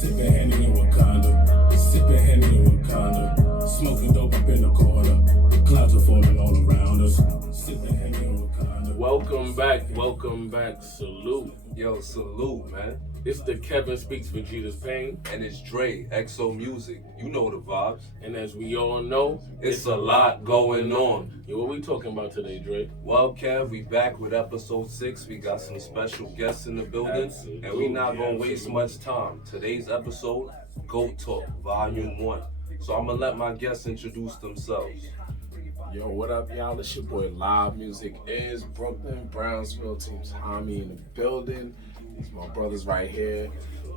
Sipping Henny in Wakanda. Sipping Henny in Wakanda. Smoking dope up in the corner. Clouds are forming all around us. Sipping Henny in Wakanda. Welcome back. Salute. Yo, salute, man. It's the Kevin Speaks for Jesus Pain. And it's Dre, XO Music. You know the vibes. And as we all know, It's a lot going on. Yo, what we talking about today, Dre? Well, Kev, we back with episode 6. We got some special guests in the building. Absolutely, And we not going to waste absolutely. much time. Today's episode, GOAT Talk, Volume 1. So I'm going to let my guests introduce themselves. Yo, what up, y'all? It's your boy Live Music is Brooklyn, Brownsville, Team Tommy in the building. These my brothers right here.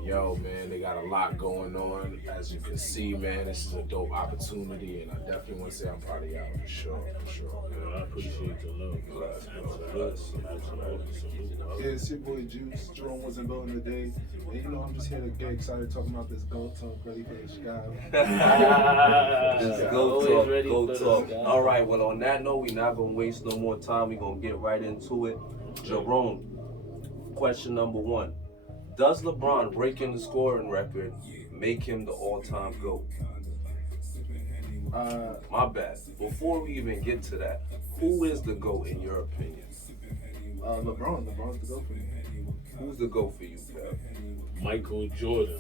Yo, man, they got a lot going on. As you can see, man, this is a dope opportunity, and I definitely want to say I'm proud of y'all for sure. Yeah, I appreciate the love. Absolutely. Yeah, it's your boy Juice. Jerome wasn't going today. And you know, I'm just here to get excited talking about this GOAT Talk, ready for the sky. Just Always go ready talk, for go the talk. sky. All right, well, on that note, we're not going to waste no more time. We're going to get right into it. Jerome, question number 1. Does LeBron breaking the scoring record make him the all-time GOAT? My bad. Before we even get to that, who is the GOAT in your opinion? LeBron's the GOAT for me. Who's the GOAT for you, Kev? Michael Jordan.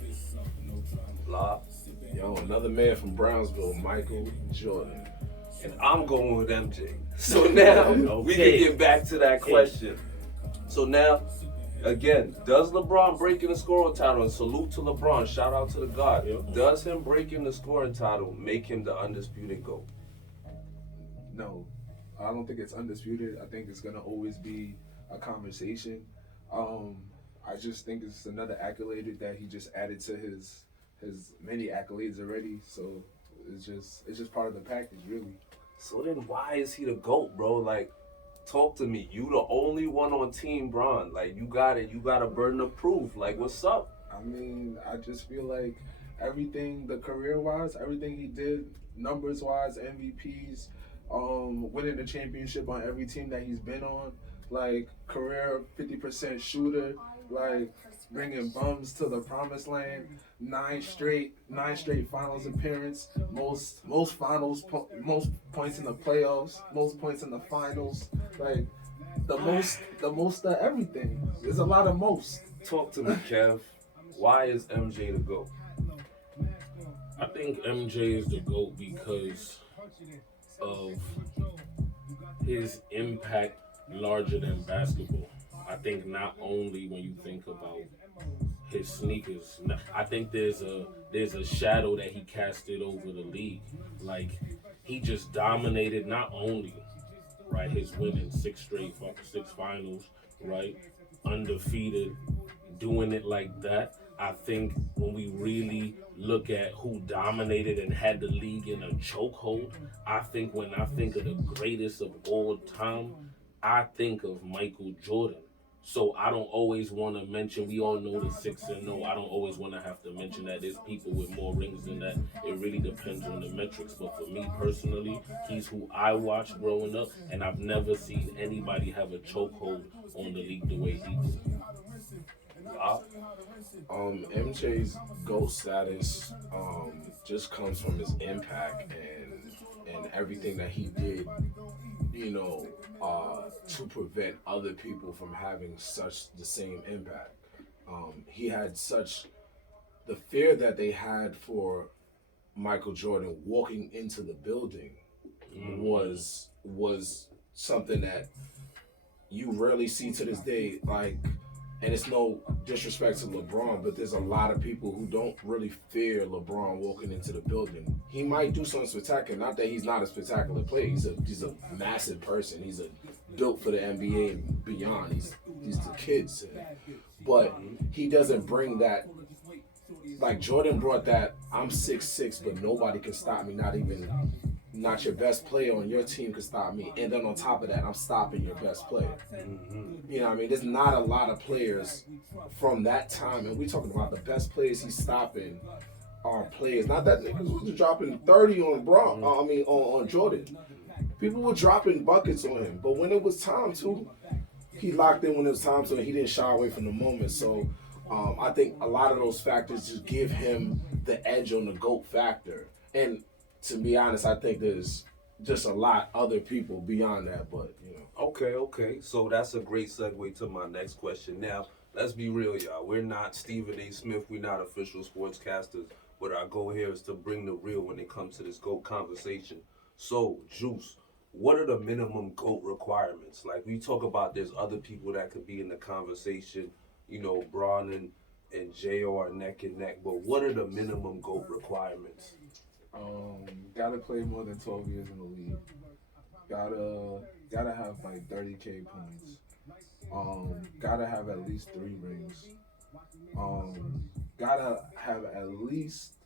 La. Yo, another man from Brownsville, Michael Jordan. And I'm going with MJ. So now we can get back to that question. So now, again, does LeBron breaking the scoring title, and salute to LeBron, shout out to the God, does him breaking the scoring title make him the undisputed GOAT? No, I don't think it's undisputed. I think it's going to always be a conversation. I just think it's another accolade that he just added to his many accolades already. So it's just part of the package, really. So then why is he the GOAT, bro? Like, talk to me. You the only one on Team Bron. Like, you got a burden of proof. Like, what's up? I mean, I just feel like everything, the career-wise, everything he did, numbers-wise, MVPs, winning the championship on every team that he's been on, like, career 50% shooter, like, bringing bums to the promised land, 9 straight finals appearance, most points in the playoffs, most points in the finals, like the most of everything. There's a lot of most. Talk to me, Kev. Why is MJ the GOAT? I think MJ is the GOAT because of his impact larger than basketball. I think not only when you think about his sneakers, I think there's a shadow that he casted over the league. Like, he just dominated not only, right, his winning 6 finals, right, undefeated, doing it like that. I think when we really look at who dominated and had the league in a chokehold, I think when I think of the greatest of all time, I think of Michael Jordan. So I don't always want to mention, we all know the 6-0. I don't always want to have to mention that there's people with more rings than that. It really depends on the metrics. But for me personally, he's who I watched growing up, and I've never seen anybody have a chokehold on the league the way he did. MJ's GOAT status just comes from his impact and everything that he did, you know, to prevent other people from having such the same impact. He had such the fear that they had for Michael Jordan walking into the building was something that you rarely see to this day. Like, and it's no disrespect to LeBron, but there's a lot of people who don't really fear LeBron walking into the building. He might do something spectacular. Not that he's not a spectacular player. He's a massive person. He's built for the NBA and beyond. He's the kids. But he doesn't bring that. Like, Jordan brought that, I'm 6'6", but nobody can stop me, not your best player on your team can stop me. And then on top of that, I'm stopping your best player. You know what I mean? There's not a lot of players from that time, and we're talking about the best players he's stopping are players. Not that niggas was dropping 30 on on Jordan. People were dropping buckets on him, but when it was time to, he locked in when it was time to, and he didn't shy away from the moment. So I think a lot of those factors just give him the edge on the GOAT factor. And to be honest, I think there's just a lot other people beyond that, but you know. Okay. So that's a great segue to my next question. Now, let's be real, y'all. We're not Stephen A. Smith. We're not official sportscasters. But our goal here is to bring the real when it comes to this GOAT conversation. So, Juice, what are the minimum GOAT requirements? Like, we talk about there's other people that could be in the conversation. You know, Bron and JR neck and neck. But what are the minimum GOAT requirements? Gotta play more than 12 years in the league. Gotta have like 30K points. Gotta have at least 3 rings. Gotta have at least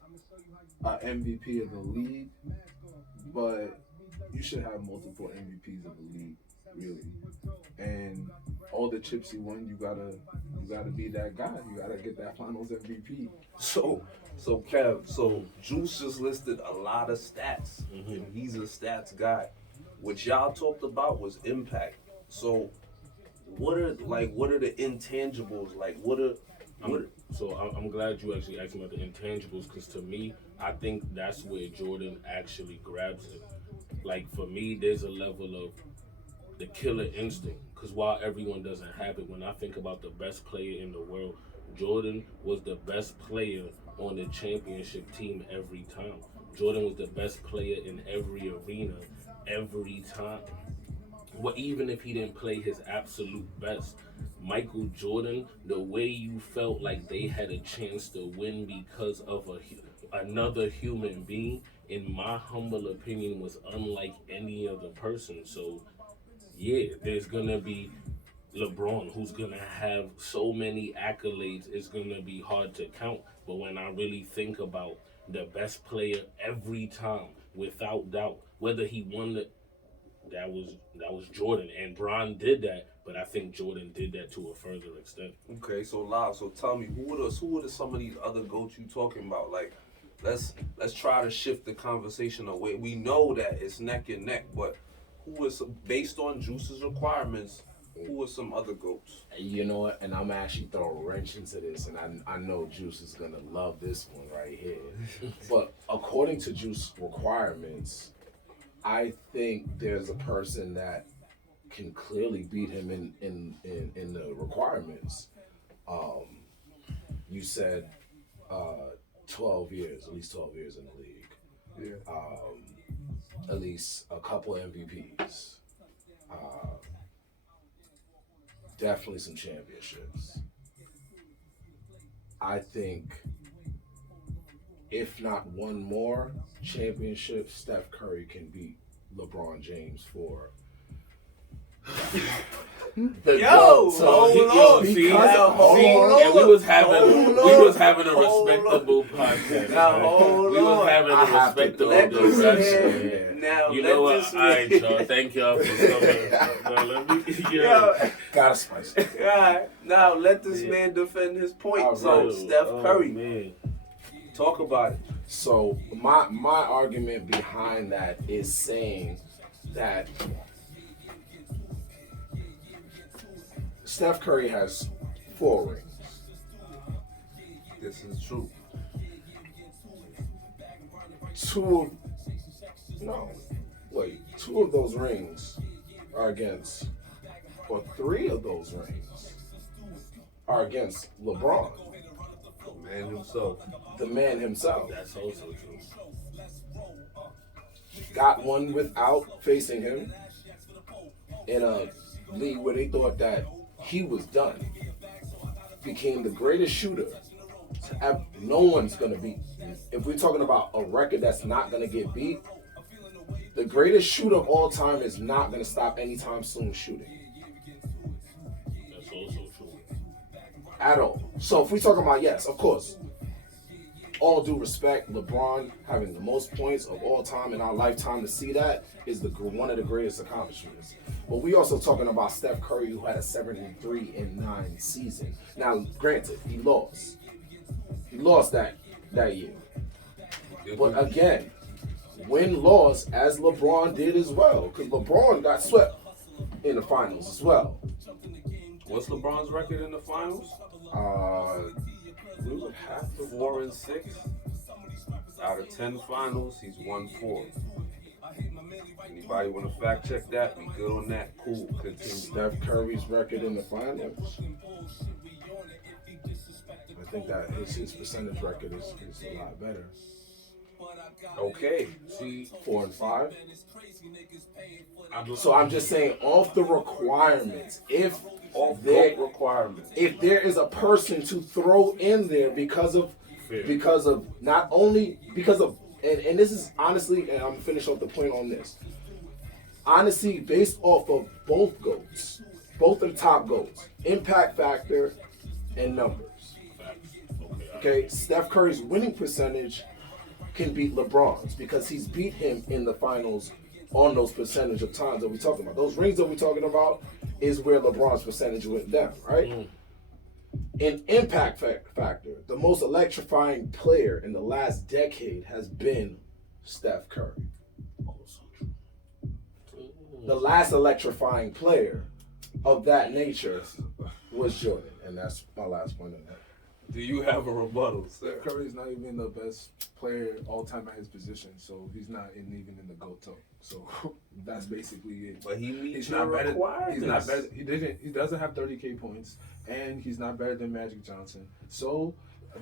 an MVP of the league, but you should have multiple MVPs of the league, really. And all the chips you won, you gotta be that guy. You gotta get that Finals MVP. So Kev, so Juice just listed a lot of stats, and he's a stats guy. What y'all talked about was impact. So what are the intangibles? Like I'm glad you actually asked me about the intangibles, because to me, I think that's where Jordan actually grabs it. Like for me, there's a level of the killer instinct, because while everyone doesn't have it, when I think about the best player in the world, Jordan was the best player on the championship team every time. Jordan was the best player in every arena every time. Well, even if he didn't play his absolute best, Michael Jordan, the way you felt like they had a chance to win because of another human being, in my humble opinion, was unlike any other person. So, yeah, there's going to be LeBron, who's going to have so many accolades, it's going to be hard to count. But when I really think about the best player every time, without doubt, whether he won that was Jordan, and Bron did that, but I think Jordan did that to a further extent. Okay, so Live, so tell me, who are some of these other GOATs you talking about? Like, let's try to shift the conversation away. We know that it's neck and neck, but who is, based on Juice's requirements, who are some other GOATs? You know what? And I'm actually throwing a wrench into this, and I know Juice is gonna love this one right here. But according to Juice's requirements, I think there's a person that can clearly beat him in the requirements. You said 12 years, at least 12 years in the league. Yeah. At least a couple MVPs. Definitely some championships. I think, if not one more championship, Steph Curry can beat LeBron James for the GOAT. So we was having a respectable podcast. We was having a respectable discussion. Now, you know what? All right, y'all. Thank y'all for coming. Gotta spice it. All right. Now let this man defend his point. All So right. Steph Curry, Man. talk about it. So my argument behind that is saying that Steph Curry has 4 rings. This is true. 2 of those rings are against, or 3 of those rings are against LeBron, The man himself. the man himself. That's also true. Got one without facing him in a league where they thought that he was done. Became the greatest shooter. No one's going to beat. If we're talking about a record that's not going to get beat, the greatest shooter of all time is not going to stop anytime soon shooting. That's also true. At all. So if we're talking about, yes, of course, all due respect, LeBron having the most points of all time in our lifetime, to see that is one of the greatest accomplishments. But we also talking about Steph Curry, who had a 73-9 season. Now, granted, he lost. He lost that year. But again, win-loss, as LeBron did as well, because LeBron got swept in the finals as well. What's LeBron's record in the finals? We would have to. 4-6. Out of 10 finals, he's won 4. Anybody want to fact check that? We good on that? Cool. Continue. Steph Curry's record in the finals. I think that his percentage record is a lot better. Okay. See, 4 and 5. So I'm just saying, off the requirements, if there is a person to throw in there because of not only because of and this is honestly, and I'm gonna finish off the point on this. Honestly, based off of both GOATs, both of the top GOATs, impact factor and numbers. Okay, Steph Curry's winning percentage can beat LeBron's because he's beat him in the finals on those percentage of times that we're talking about. Those rings that we're talking about is where LeBron's percentage went down, right? In impact factor, the most electrifying player in the last decade has been Steph Curry. The last electrifying player of that nature was Jordan, and that's my last point on that. Do you have a rebuttal, sir? Curry is not even the best player all time at his position, so he's not even in the GOAT talk. So that's basically it. But he meets He's your not better. requirements. He's not better. He doesn't have 30K points, and he's not better than Magic Johnson. So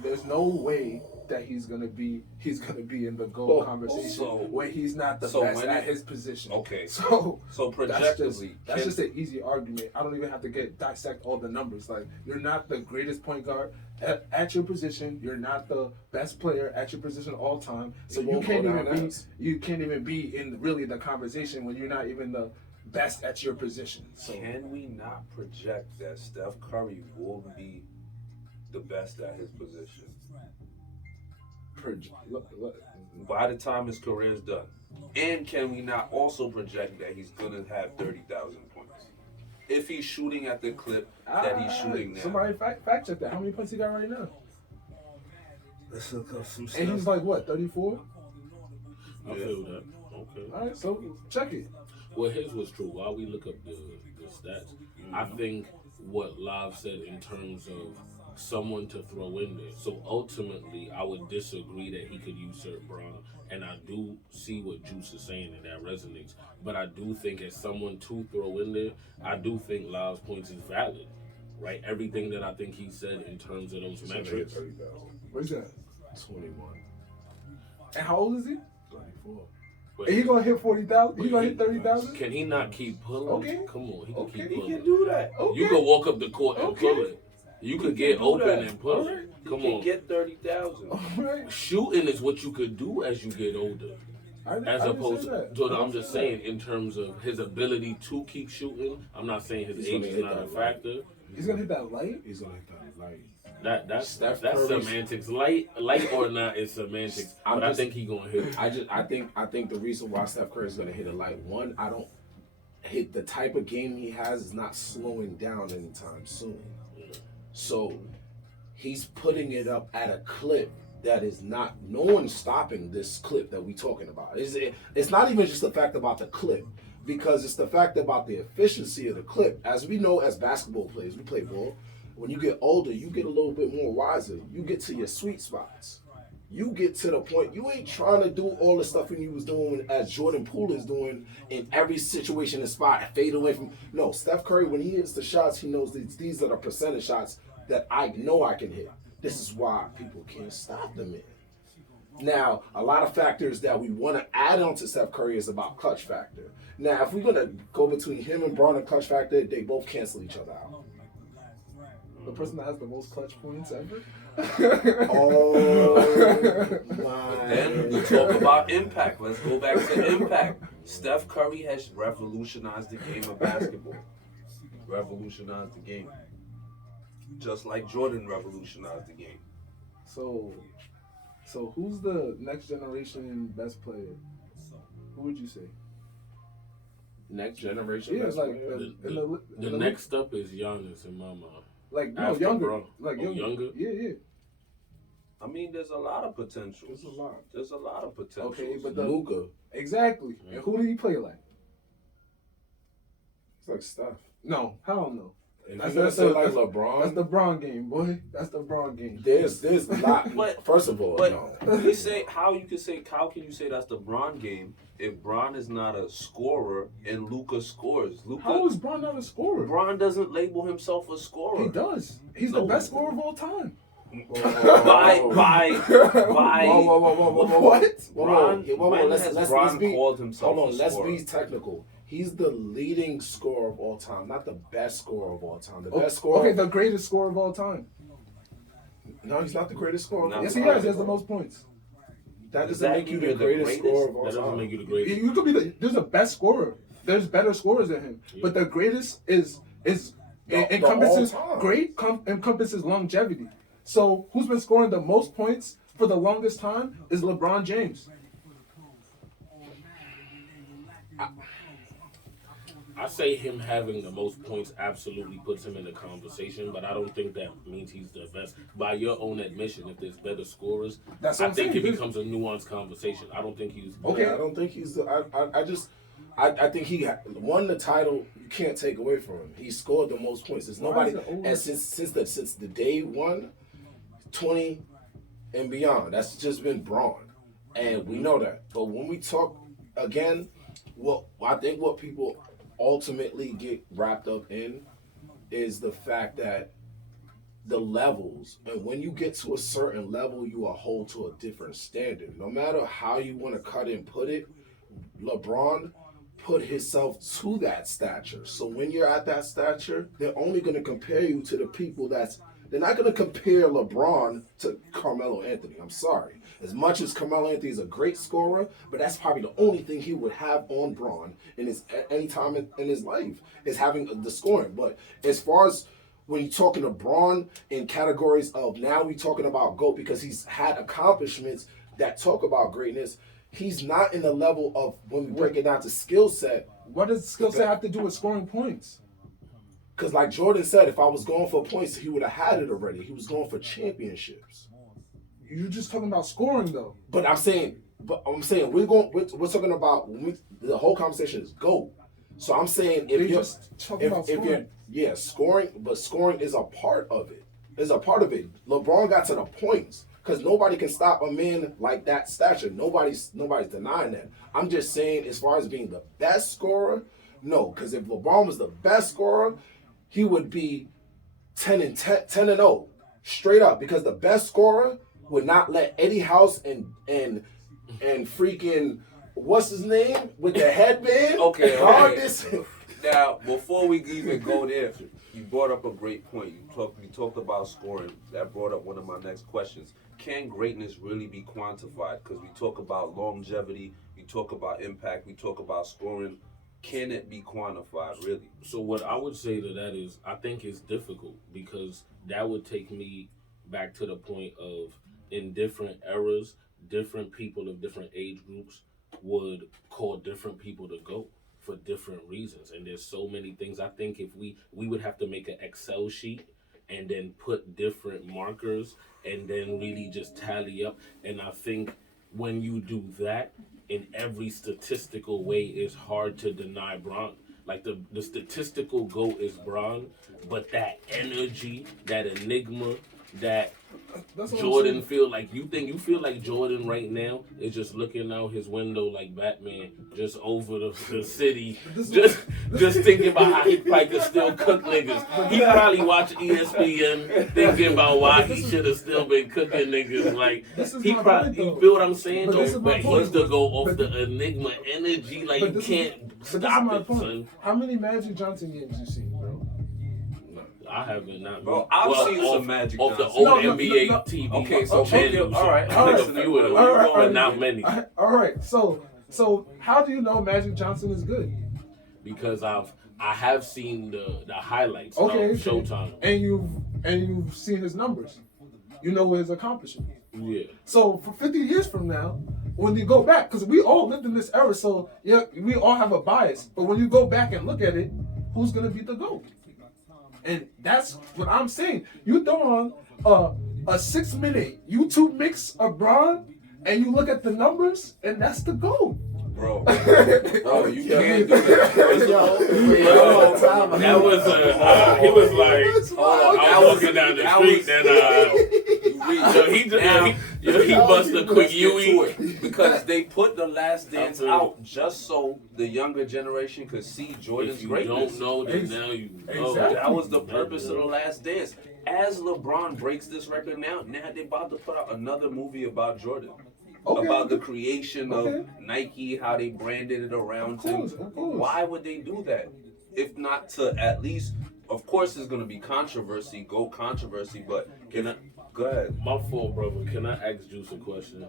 there's no way that he's gonna be in the GOAT conversation when he's not the best at his position. Okay. So projectively, that's just an easy argument. I don't even have to dissect all the numbers. Like, you're not the greatest point guard at your position. You're not the best player at your position all time. So you can't even be in really the conversation when you're not even the best at your position. So can we not project that Steph Curry will be the best at his position by the time his career is done? And can we not also project that he's gonna have 30,000 points if he's shooting at the clip that he's shooting now? Somebody fact check that. How many points he got right now? Let's look up some stuff. And he's like what, 34? I feel that. Okay. All right, so check it. Well, his was true. While we look up the stats, I think what Live said in terms of someone to throw in there. So ultimately, I would disagree that he could usurp Bron, and I do see what Juice is saying, and that resonates. But I do think as someone to throw in there, I do think Live's points is valid, right? Everything that I think he said in terms of those metrics. Where's that? 21. And how old is he? 34. But And he gonna hit 40,000? He gonna hit 30,000? Can he not keep pulling? Okay. Come on, he can Okay. keep He pulling. can do that. Okay. You can walk up the court and Okay. pull it. You could get open and pull it. Come He can on. get 30,000. All right. Shooting is what you could do as you get older. As opposed to, I'm just saying, in terms of his ability to keep shooting, I'm not saying his age is not a factor. He's gonna hit that light? He's gonna hit that light. That's Steph that's Curry's- semantics. Light or not is semantics. But I think he gonna hit it. I think the reason why Steph Curry is gonna hit a light, one, I don't hit the type of game he has is not slowing down anytime soon. So he's putting it up at a clip that is not, no one's stopping this clip that we're talking about. It's not even just the fact about the clip, because it's the fact about the efficiency of the clip. As we know, as basketball players, we play ball. When you get older, you get a little bit more wiser. You get to your sweet spots. You get to the point, you ain't trying to do all the stuff you was doing as Jordan Poole is doing in every situation and spot, fade away from. No, Steph Curry, when he hits the shots, he knows these are the percentage shots that I know I can hit. This is why people can't stop them in. Now, a lot of factors that we want to add on to Steph Curry is about clutch factor. Now, if we're going to go between him and Bron and clutch factor, they both cancel each other out. The person that has the most clutch points ever? Oh, my. Then we talk about impact. Let's go back to impact. Steph Curry has revolutionized the game of basketball. Revolutionized the game. Just like Jordan revolutionized the game. So who's the next generation best player? Who would you say? Next generation. Yeah, best like player? The next up is Giannis in my mind. like no after younger, Bron. like Oh, younger. younger? Yeah. I mean, there's a lot of potential. There's a lot. There's a lot of potential. Okay, but Luka. exactly. And who did he play like? It's like Steph. No, hell no. If you're gonna say like that's LeBron, the Bron game, boy. That's the Bron game. there's not. But- First of all, But no. how can you say that's the Bron game if Bron is not a scorer and Luka scores? How is Bron not a scorer? Bron doesn't label himself a scorer. He does. He's No. the best scorer of all time. By What? When Let's has be. Bron called himself Hold on. a Let's scorer? be technical. He's the leading scorer of all time, not the best scorer of all time. The best scorer. Okay, the greatest scorer of all time. No, he's not the greatest scorer. No. Of Yes, all he time. has. He has the most points. That Does doesn't that make you mean the you're the greatest greatest? scorer of all That doesn't time. make you the greatest. You could be there's a best scorer. There's better scorers than him, but the greatest is encompasses all-time. encompasses longevity. So who's been scoring the most points for the longest time is LeBron James. I say him having the most points absolutely puts him in the conversation, but I don't think that means he's the best. By your own admission, if there's better scorers, That's what I I'm think saying. it becomes a nuanced conversation. I don't think he's Okay. Yeah, I don't think he's the. I think he won the title. You can't take away from him. He scored the most points. There's Why nobody, is it over? and since the day one, 20 and beyond. That's just been Braun, and we know that. But when we talk again, I think what people ultimately get wrapped up in is the fact that the levels, and when you get to a certain level, you are held to a different standard. No matter how you want to cut and put it, LeBron put himself to that stature. So when you're at that stature, they're only going to compare you to the people they're not going to compare LeBron to Carmelo Anthony. I'm sorry. As much as Carmelo Anthony is a great scorer, but that's probably the only thing he would have on Braun in his any time in his life is having the scoring. But as far as when you're talking to Braun in categories of now we're talking about GOAT because he's had accomplishments that talk about greatness, he's not in the level of when we break it down to skill set. What does skill set have to do with scoring points? Because like Jordan said, if I was going for points, he would have had it already. He was going for championships. You're just talking about scoring though. But I'm saying we're talking about the whole conversation is GOAT. So I'm saying You're if you're just talking about scoring. scoring, but scoring is a part of it. It's a part of it. LeBron got to the points because nobody can stop a man like that stature. Nobody's denying that. I'm just saying as far as being the best scorer, no. Because if LeBron was the best scorer, he would be 10 and 0 straight up. Because the best scorer would not let Eddie House and freaking what's his name with the headband. Okay. guard this. Now, before we even go there, you brought up a great point. You talked about scoring. That brought up one of my next questions. Can greatness really be quantified? Because we talk about longevity, we talk about impact, we talk about scoring. Can it be quantified, really? So what I would say to that is I think it's difficult because that would take me back to the point of in different eras, different people of different age groups would call different people to GOAT for different reasons. And there's so many things. I think if we would have to make an Excel sheet and then put different markers and then really just tally up. And I think when you do that, in every statistical way, it's hard to deny Braun. Like the statistical GOAT is Braun, but that energy, that enigma, that That's what I'm Jordan saying. feel like you feel like Jordan right now is just looking out his window like Batman, just over the city, just thinking about how he probably could still cook niggas. He probably watch ESPN thinking about why he should have still been cooking niggas. Like This is he my probably, point, though. you feel what I'm saying? But Though? this is my But point. he's to go off But- the enigma energy. Like But you this is- can't But this is stop my it, point. son. How many Magic Johnson games you seen, bro? I haven't not. Bro, I've seen some Magic off the Johnson. old No, NBA no. TV. Okay, so channels. all right, I think all a few of them, right. but not many. All right. So how do you know Magic Johnson is good? Because I have seen the highlights Okay. of Showtime. And you've seen his numbers. You know his accomplishments. Yeah. So for 50 years from now, when you go back, because we all lived in this era, so yeah, we all have a bias. But when you go back and look at it, who's gonna be the GOAT? And that's what I'm saying. You throw on a 6-minute YouTube mix of Braun, and you look at the numbers, and that's the GOAT. Bro, you can't do that. That was he was like, I was walking down the street, and he busted a quick Yui. Because they put The Last Dance out just so the younger generation could see Jordan's greatness. If you don't know, then now you know. Exactly. That was the purpose of The Last Dance. As LeBron breaks this record now they're about to put out another movie about Jordan. Okay. About the creation of Nike, how they branded it around him. Of course. Why would they do that? If not to at least, of course there's going to be controversy, but go ahead. My fault, brother. Can I ask Juice a question?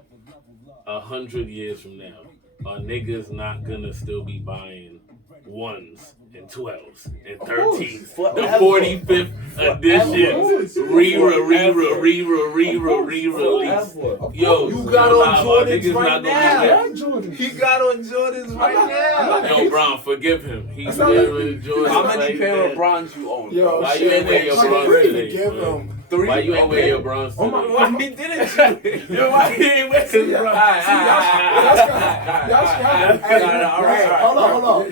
100 years from now, are niggas not gonna still be buying 1s and 12s and 13s? The 45th edition. Re-release. Yo, You got on Jordans niggas right not now. gonna be He got on Jordans right now. Yo, Brown, forgive him. He's wearing Jordans. How many right pair there. of bronze you own? Yo, Why you ain't wear your bronze today? Give man? him. Three? Why you ain't wear your bronze today? Why he didn't? Yo, why he ain't wear his bronze? Hold on.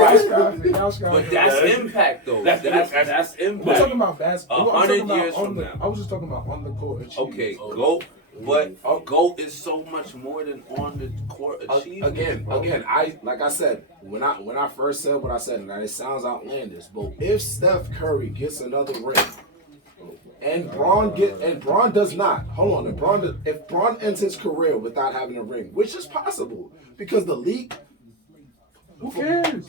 But that's impact, though. That's We're impact. talking about basketball. 100 years from now. I was just talking about on the court achievements. Okay, GOAT. But GOAT is so much more than on the court achievement. Again, like I said, when I first said what I said, and it sounds outlandish, but if Steph Curry gets another ring, and Bron does not, hold on, if Bron ends his career without having a ring, which is possible, because the league, Who cares?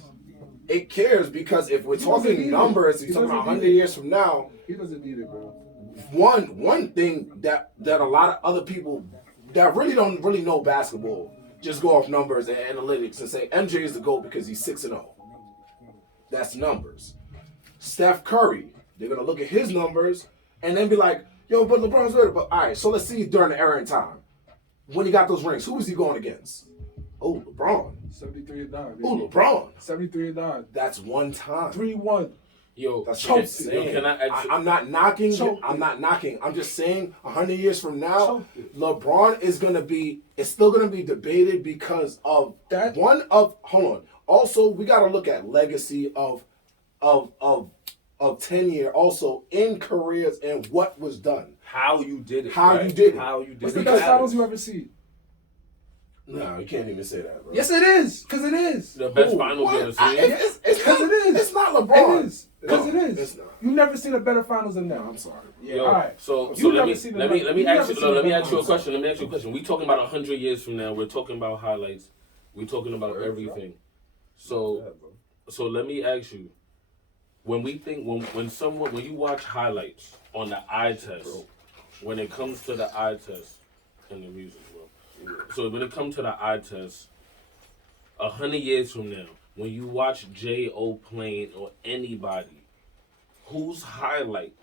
it cares, because if we're talking numbers, you're talking about 100 years from now, He doesn't need it, bro. one thing that a lot of other people that really don't really know basketball just go off numbers and analytics and say MJ is the GOAT because he's 6-0. That's numbers. Steph Curry, they're gonna look at his numbers and then be like, yo, but LeBron's better. But all right, so let's see during the era in time when he got those rings, who was he going against? Oh, LeBron. 73-9. Oh, LeBron. 73-9. That's one time. 3-1. Yo, That's Choked what I'm saying. Yo, can I ask you- I'm not knocking. Choked I'm not knocking. I'm just saying 100 years from now, Choked it. LeBron is it's still gonna be debated because of That- hold on. Also, we gotta look at legacy of 10-year also in careers and what was done. How you did it. How right? you did it. How you did What's it. the best finals you ever see? No, you can't even say that, bro. Yes, it is. Because it is. The best Ooh, finals what? you ever seen? It's Because not, it is. It's not LeBron. It is. Because it is. It's not. You've never seen a better finals than now. I'm sorry. Yeah, Yo, all right. so You let never me seen let the- me let me you ask never you seen let me the ask you a finals. question. Let me ask you a question. We talking about 100 years from now. We're talking about highlights. We're talking about everything. So let me ask you. When we think when you watch highlights on the eye test, when it comes to the eye test and the music, bro. So when it comes to the eye test, 100 years from now, when you watch J.O. playing or anybody, whose highlight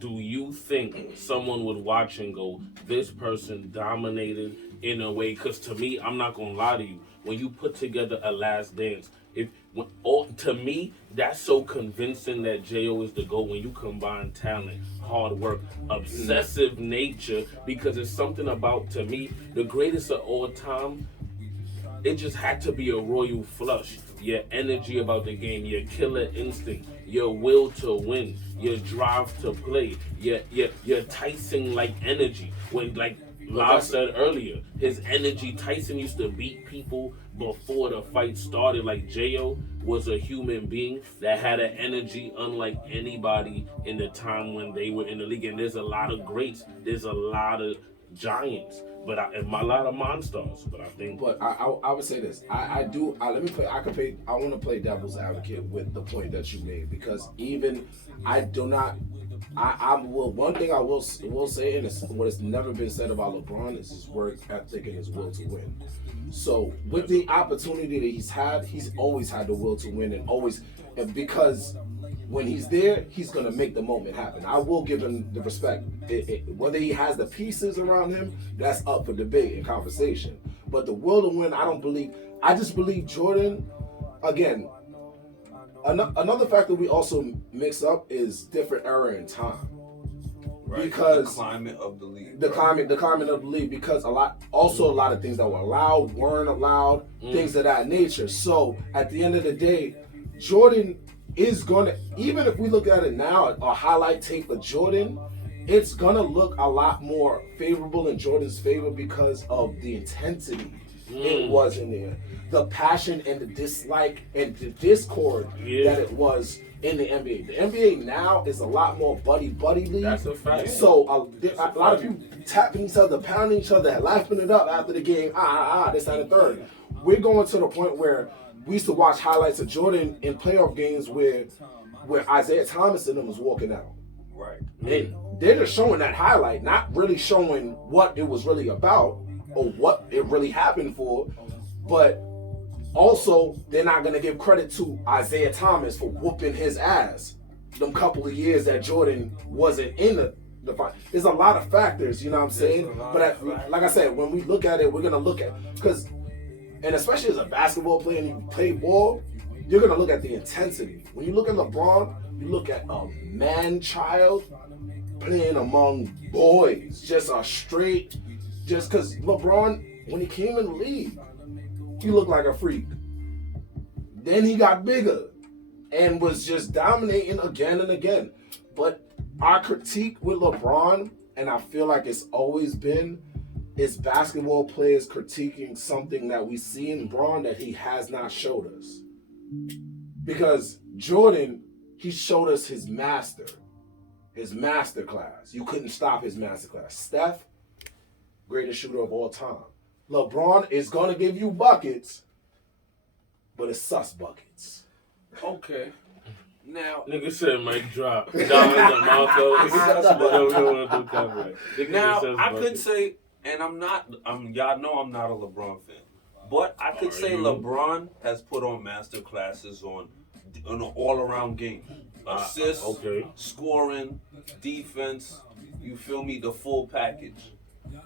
do you think someone would watch and go, this person dominated in a way? Because to me, I'm not going to lie to you, when you put together a Last Dance, to me, that's so convincing that J.O. is the GOAT when you combine talent, hard work, obsessive nature, because it's something about, to me, the greatest of all time. It just had to be a royal flush. Your energy about the game, your killer instinct, your will to win, your drive to play, your Tyson-like energy. When, like Lyle said earlier, his energy, Tyson used to beat people before the fight started. Like J.O. was a human being that had an energy unlike anybody in the time when they were in the league. And there's a lot of greats. There's a lot of giants. And a lot of monsters, but I think. But I would say this. I want to play devil's advocate with the point that you made, because even I do not. One thing I will say, and it's what has never been said about LeBron, is his work ethic and his will to win. So with the opportunity that he's always had the will to win, and because when he's there, he's going to make the moment happen. I will give him the respect. Whether he has the pieces around him, that's up for debate and conversation. But the will to win, I just believe Jordan, again, another factor we also mix up is different era in time. Right. because the climate of the league. the climate of the league, because a lot of things that were allowed weren't allowed, things of that nature. So at the end of the day, Jordan is gonna, even if we look at it now, a highlight tape of Jordan, it's gonna look a lot more favorable in Jordan's favor because of the intensity it was in there, the passion and the dislike and the discord that it was in the NBA. The NBA now is a lot more buddy league. That's a fact. So a lot of people tapping each other, pounding each other, laughing it up after the game. This, that, and the third. We're going to the point where we used to watch highlights of Jordan in playoff games where Isaiah Thomas and them was walking out. Right. And they're just showing that highlight, not really showing what it was really about or what it really happened for. But also, they're not going to give credit to Isaiah Thomas for whooping his ass them couple of years that Jordan wasn't in the fight. There's a lot of factors, you know what I'm saying? But like I said, when we look at it, we're going to look at, and especially as a basketball player and you play ball, you're going to look at the intensity. When you look at LeBron, you look at a man-child playing among boys, just because LeBron, when he came in the league, he looked like a freak. Then he got bigger and was just dominating again and again. But our critique with LeBron, and I feel like it's always been, is basketball players critiquing something that we see in LeBron that he has not showed us. Because Jordan, he showed us his master class. You couldn't stop his master class. Steph, greatest shooter of all time. LeBron is going to give you buckets, but it's sus buckets. Okay. Now, Nigga said mic drop. Down in the mouth now I could say, and y'all know I'm not a LeBron fan, but I could say LeBron has put on master classes on an all-around game. Assists, scoring, defense, you feel me, the full package.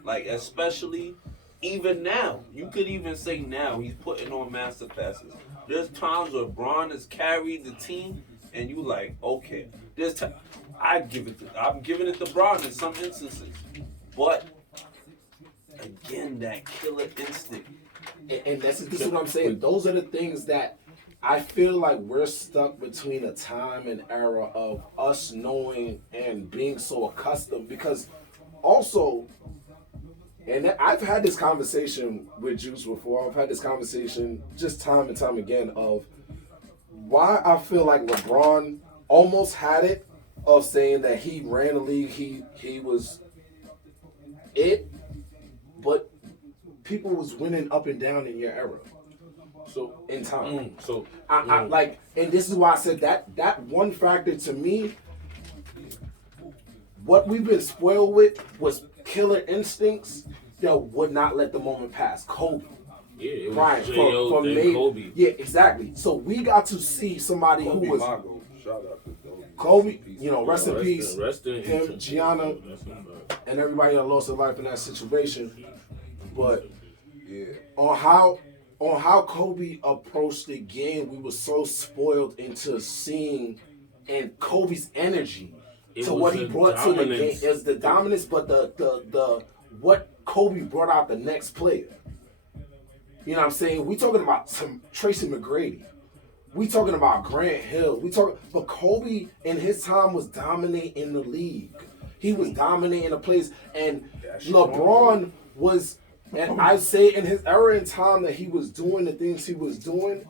Like, especially, even now, you could even say now, he's putting on master classes. There's times where Bron has carried the team, and you like, okay. I'm giving it to Bron in some instances. But, again, that killer instinct. And this is what I'm saying. Those are the things that I feel like we're stuck between a time and era of us knowing and being so accustomed. Because also, and I've had this conversation with Juice before. I've had this conversation just time and time again of why I feel like LeBron almost had it of saying that he ran the league, he was it, but people was winning up and down in your era. So in time. I like, and this is why I said that one factor to me, what we've been spoiled with was killer instincts that would not let the moment pass. Kobe. Yeah, it was Bryant, J.O. then Kobe. Yeah, exactly. So we got to see somebody Kobe who was Mago. Shout out to Kobe, rest in peace. Rest in him, Gianna, and everybody that lost their life in that situation. But on how Kobe approached the game, we were so spoiled into seeing and Kobe's energy to what he brought to the game is the dominance, but the what Kobe brought out the next player. You know what I'm saying? We talking about Tracy McGrady. We talking about Grant Hill. But Kobe in his time was dominating the league. He was dominating the place, and LeBron was. And I say in his era in time that he was doing the things he was doing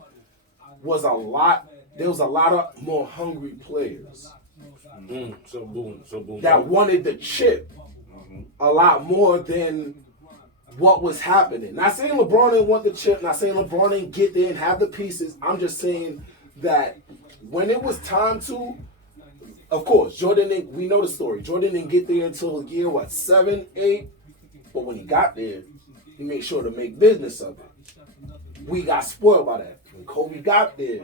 was a lot. There was a lot of more hungry players. So boom. That wanted the chip a lot more than what was happening. Not saying LeBron didn't want the chip. Not saying LeBron didn't get there and have the pieces. I'm just saying that when it was time to, of course, Jordan didn't. We know the story. Jordan didn't get there until year 7, 8. But when he got there, he made sure to make business of it. We got spoiled by that. When Kobe got there,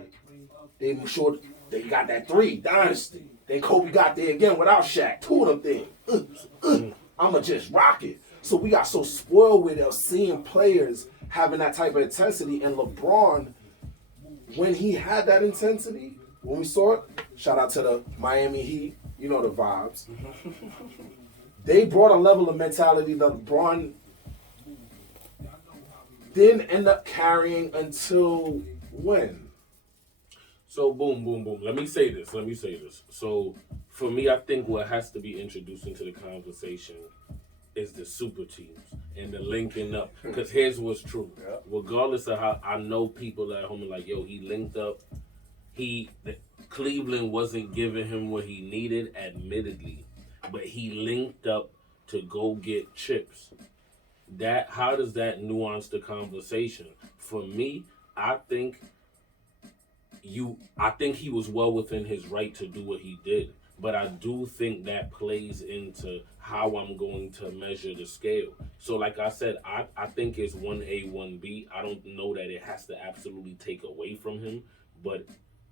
they made sure they got that 3 dynasty. Then Kobe got there again without Shaq. 2 of them things. I'ma just rock it. So we got so spoiled with us seeing players having that type of intensity. And LeBron, when he had that intensity, when we saw it, shout out to the Miami Heat, You know the vibes. They brought a level of mentality that LeBron didn't end up carrying until when? So boom, boom, boom. Let me say this. So for me, I think what has to be introduced into the conversation is the super teams and the linking up. Because here's what's true. Regardless of how I know people at home are like, yo, he linked up. Cleveland wasn't giving him what he needed, admittedly, but he linked up to go get chips. How does that nuance the conversation? For me, I think he was well within his right to do what he did, but I do think that plays into how I'm going to measure the scale. So like I said, I think it's 1A, 1B. I don't know that it has to absolutely take away from him, but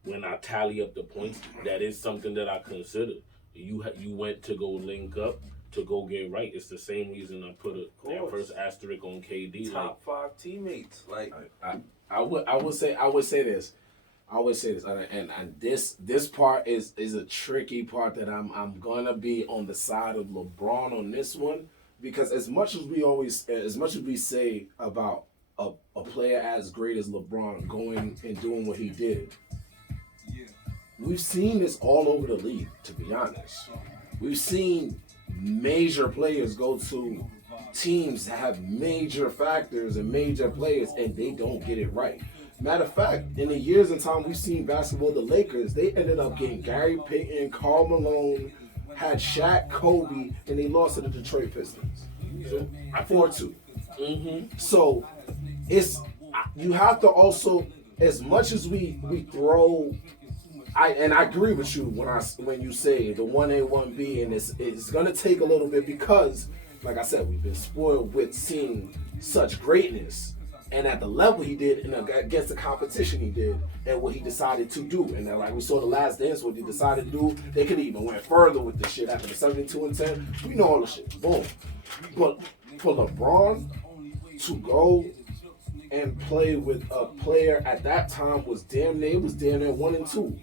when I tally up the points, that is something that I consider. You went to go link up to go get right. It's the same reason I put that first asterisk on KD. Top 5 teammates. Like I would say this. And this part is a tricky part that I'm gonna be on the side of LeBron on this one, because as much as we say about a player as great as LeBron going and doing what he did, we've seen this all over the league, to be honest. We've seen major players go to teams that have major factors and major players, and they don't get it right. Matter of fact, in the years and time we've seen basketball, the Lakers, they ended up getting Gary Payton, Karl Malone, had Shaq, Kobe, and they lost to the Detroit Pistons. 4-2. Mm-hmm. So you have to also, as much as we throw, I agree with you when you say the 1A, 1B, and it's gonna take a little bit because, like I said, we've been spoiled with seeing such greatness. And at the level he did, and against the competition he did, and what he decided to do. And then, like we saw the Last Dance, what he decided to do, they could even went further with the shit after the 72-10. We know all the shit. Boom. But for LeBron to go and play with a player at that time was damn near 1-2.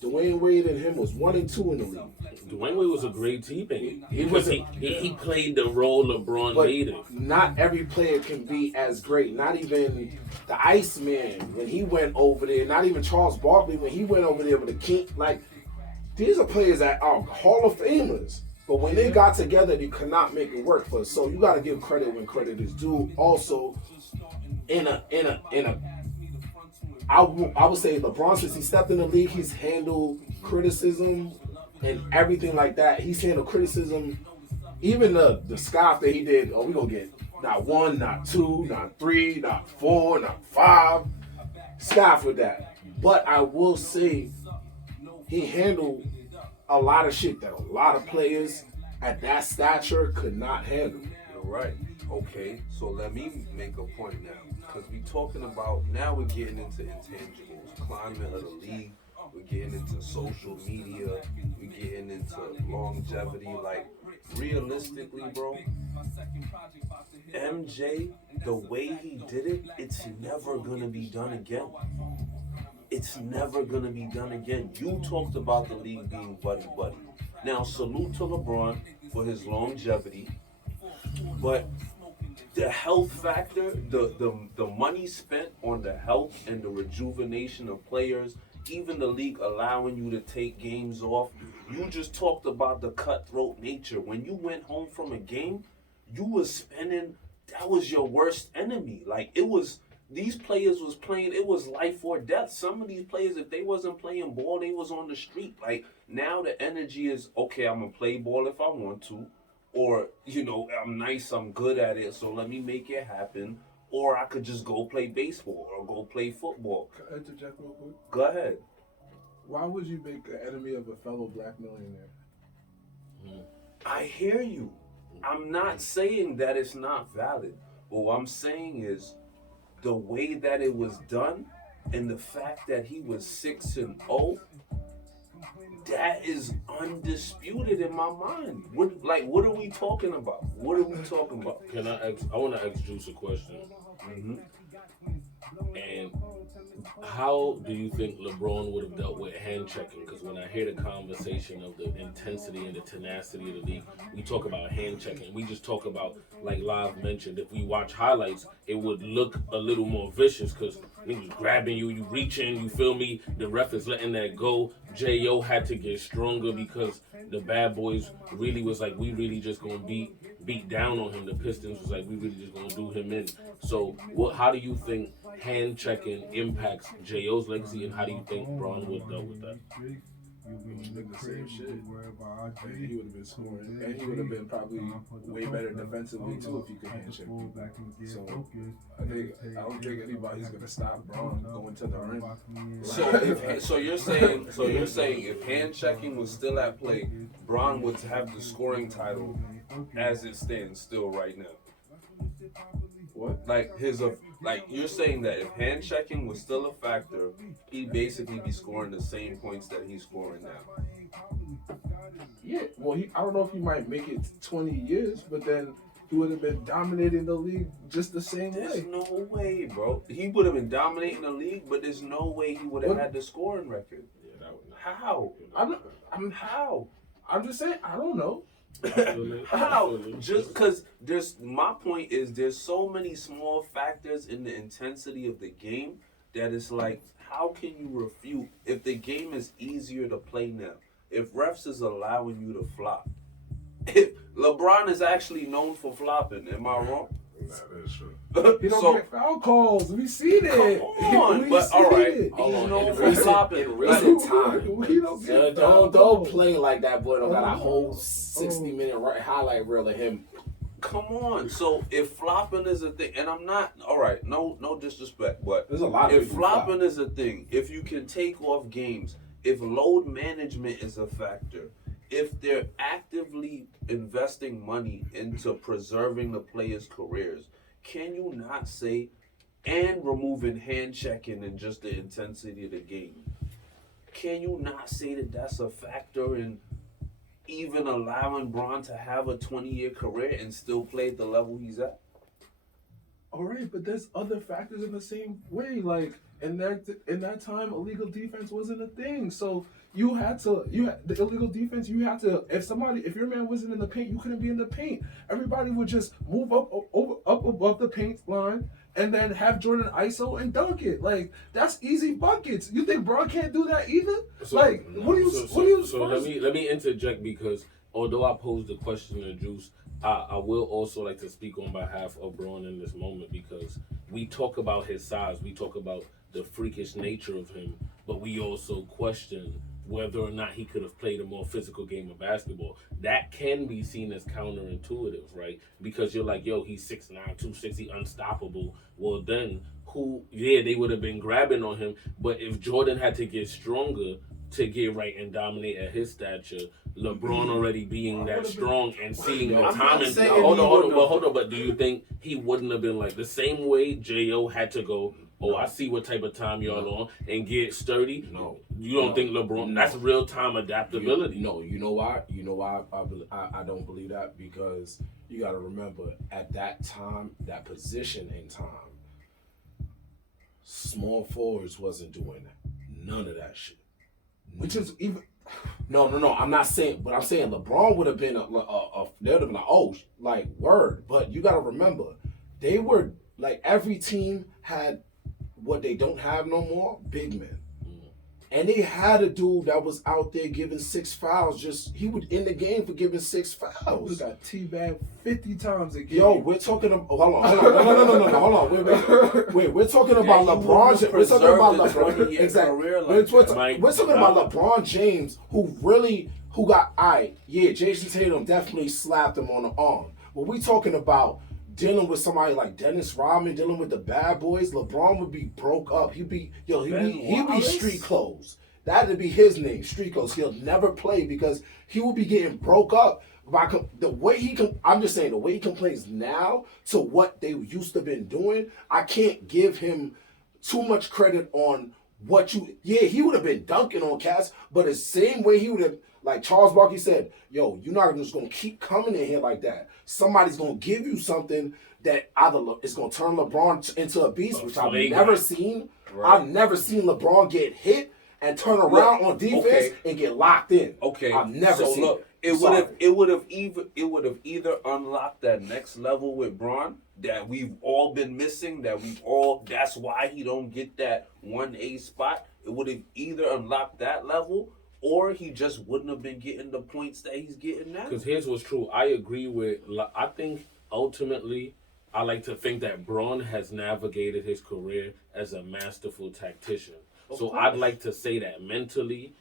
Dwayne Wade and him was 1-2 in the league. Dwayne Wade was a great teammate. He played the role LeBron needed. Not every player can be as great. Not even the Iceman when he went over there. Not even Charles Barkley when he went over there with the King. Like, these are players that are Hall of Famers. But when they got together, they could not make it work for us. So you got to give credit when credit is due. Also, I would say LeBron, since he stepped in the league, he's handled criticism and everything like that. He's handled criticism, even the scoff that he did. Oh, we're going to get not 1, not 2, not 3, not 4, not 5. Scoff with that. But I will say he handled a lot of shit that a lot of players at that stature could not handle. You're right. Okay, so let me make a point now. Because we're talking about, now we're getting into intangibles, climate of the league, we're getting into social media, we're getting into longevity. Like, realistically, bro, MJ, the way he did it, it's never going to be done again. It's never going to be done again. You talked about the league being buddy-buddy. Now, salute to LeBron for his longevity, but the health factor, the money spent on the health and the rejuvenation of players, even the league allowing you to take games off. You just talked about the cutthroat nature. When you went home from a game, you was spending, that was your worst enemy. Like, it was, these players was playing, it was life or death. Some of these players, if they wasn't playing ball, they was on the street. Like, now the energy is, okay, I'm going to play ball if I want to. Or, you know, I'm nice, I'm good at it, so let me make it happen. Or I could just go play baseball or go play football. Can I interject real quick? Go ahead. Why would you make an enemy of a fellow black millionaire? I hear you. I'm not saying that it's not valid. But what I'm saying is the way that it was done and the fact that he was 6-0, that is undisputed in my mind. What are we talking about? What are we talking about? I want to ask Juice a question. Mm-hmm. And how do you think LeBron would have dealt with hand checking? Because when I hear the conversation of the intensity and the tenacity of the league, we talk about hand checking. We just talk about, like Live mentioned, if we watch highlights, it would look a little more vicious because niggas grabbing you, you reaching, you feel me? The ref is letting that go. J.O. had to get stronger because the bad boys really was like, we really just gonna beat down on him. The Pistons was like, we really just gonna do him in. So how do you think hand checking impacts J.O.'s legacy, and how do you think Braun would deal with that? Nigga the same shit. And he would have been scoring, and he would have been probably way better defensively too if he could hand check people. So I don't think anybody's gonna stop Braun going to the rim. So you're saying if hand checking was still at play, Braun would have the scoring title as it stands still right now. What? Like you're saying that if hand checking was still a factor, he'd basically be scoring the same points that he's scoring now. Yeah, well, I don't know if he might make it 20 years, but then he would have been dominating the league just the same There's way. no way, bro. He would have been dominating the league, but there's no way he would have had the scoring record. Yeah, that would How? How? I'm just saying, I don't know. How? Just because my point is there's so many small factors in the intensity of the game that it's like, how can you refute if the game is easier to play now? If refs is allowing you to flop. If LeBron is actually known for flopping, am I wrong? Nah, that's true. He don't get foul calls. We seen it. Come on, but all right. Hold He's on, known in for recent- flopping. in recent time. We don't get foul Don't calls. play like that, boy. Don't got a whole 60-minute highlight reel of him. Come on. So if flopping is a thing, and I'm not, all right, no disrespect, but There's a lot of if people flopping flop. is a thing, if you can take off games, if load management is a factor, if they're actively investing money into preserving the players' careers, can you not say, and removing hand checking and just the intensity of the game, can you not say that that's a factor in even allowing Bron to have a 20-year career and still play at the level he's at? All right, but there's other factors in the same way. Like in that time, illegal defense wasn't a thing. So the illegal defense. You had to if your man wasn't in the paint, you couldn't be in the paint. Everybody would just move up above the paint line and then have Jordan ISO and dunk it. Like that's easy buckets. You think Bron can't do that either? So, what do you? So let me interject because although I posed the question to Juice, I will also like to speak on behalf of Braun in this moment because we talk about his size, we talk about the freakish nature of him, but we also question whether or not he could have played a more physical game of basketball. That can be seen as counterintuitive, right? Because you're like, yo, he's 6'9", 260, unstoppable. Well, then they would have been grabbing on him, but if Jordan had to get stronger to get right and dominate at his stature, LeBron already being that strong and seeing the time and hold on, but do you think he wouldn't have been like the same way J.O. had to go, I see what type of time y'all on and get sturdy? No. You don't think LeBron, that's real time adaptability? You know why? You know why I don't believe that? Because you got to remember, at that time, that position in time, small forwards wasn't doing none of that shit. Which is even. No. I'm not saying, but I'm saying LeBron would have been they would have been like word. But you got to remember, they were like every team had what they don't have no more, big men. And they had a dude that was out there giving 6 fouls. He would end the game for giving 6 We fouls. got teabagged 50 times a game. Yo, we're talking about. Hold on. No. Hold on. Wait. We're talking about LeBron James. We're talking about LeBron. Exactly. We're talking about LeBron James, who got Jason Tatum definitely slapped him on the arm. But we talking about dealing with somebody like Dennis Rodman, dealing with the bad boys. LeBron would be broke up. He'd be street clothes. That'd be his name, street clothes. He'll never play because he will be getting broke up. The way I'm just saying, the way he complains now to what they used to been doing, I can't give him too much credit on what he would have been dunking on cats, but the same way he would have, Like Charles Barkley said, yo, you're not just gonna keep coming in here like that. Somebody's gonna give you something that either is gonna turn LeBron into a beast, which I've never seen. Right. I've never seen LeBron get hit and turn around on defense and get locked in. Okay, I've never seen look, it. It would have either unlocked that next level with Bron that we've all been missing. That's why he don't get that 1A spot. It would have either unlocked that level, or he just wouldn't have been getting the points that he's getting now. Because here's what's true. I agree with. I think ultimately, I like to think that Bron has navigated his career as a masterful tactician. So I'd like to say that mentally,